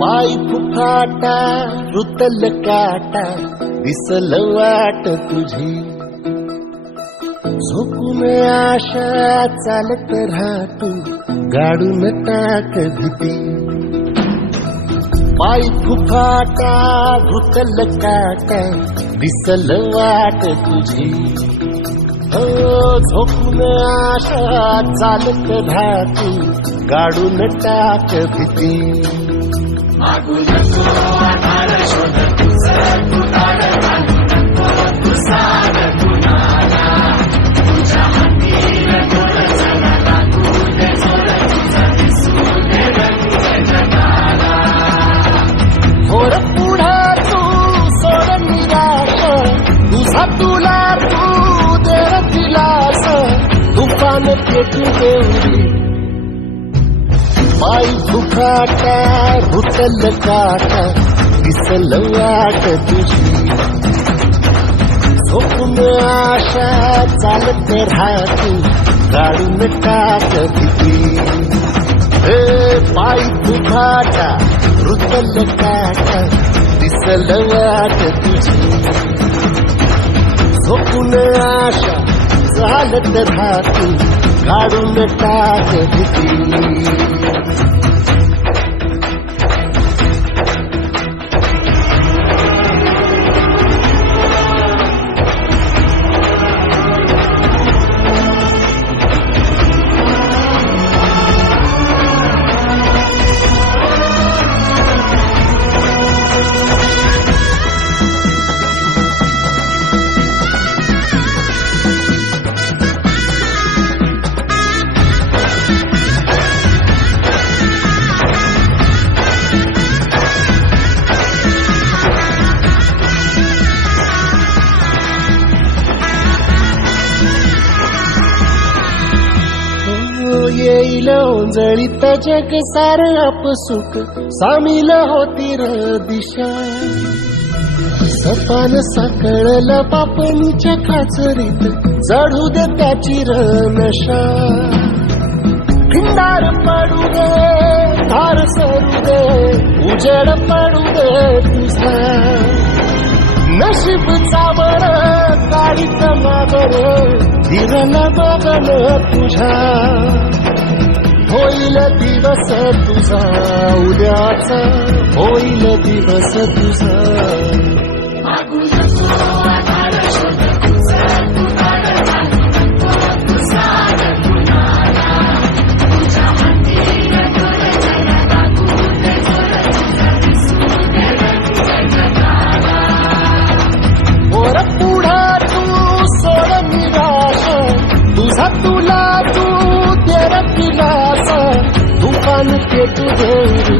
पाय फुफाटा रुतल काटा दिसल वाट तुझी झोपून आशा चालत राहतो गाडून टाक भीती पाय फुफाटा रुतल काटा दिसल वाट तुझी हो झोपून आशा चालत राहतो गाडून टाक भीती मागू नको आधार शोध तुझं तू दार घालू नको तू सार कुणाला तुझ्या हातीर गोड चला लागू दे जोर तुझा दिसू दे रंग जगाला थोर पुढा तू सोड निराश तुझा तुला तू दे दिलास तुफान पेटू देऊरी पाय फुफाटा रुतल काटा दिसल वाट तुझी झोपून आशा चालत राहतो गाडून टाक भीती हे पाय फुफाटा रुतल काटा दिसल वाट तुझी झोपून आशा चालत राहतो गाडून टाक भीती येईल ओंजळीत जग सार अपसुख सामील होती र दिशा सपान साकळल पापणीच्या खाचरीत चढू दे त्याची र नशा खिंडार पडू दे धार सरू दे उजेड पडू दे तुझा नशीब चावळ काढीत मागर धीरन बघन तुझ्या होईल दिवस तुझा उद्याचा होईल दिवस तुझा मागू नको आधार शोध तुझं तू दार घालू नको तू सार कुणाला तुझ्या हातीर गोड चला लागू दे जोर तुझा दिसू दे रंग जगाला वर पुढा तू सोड निराश तुझा तुला तू दे दिलास तुफान पेटू देऊरी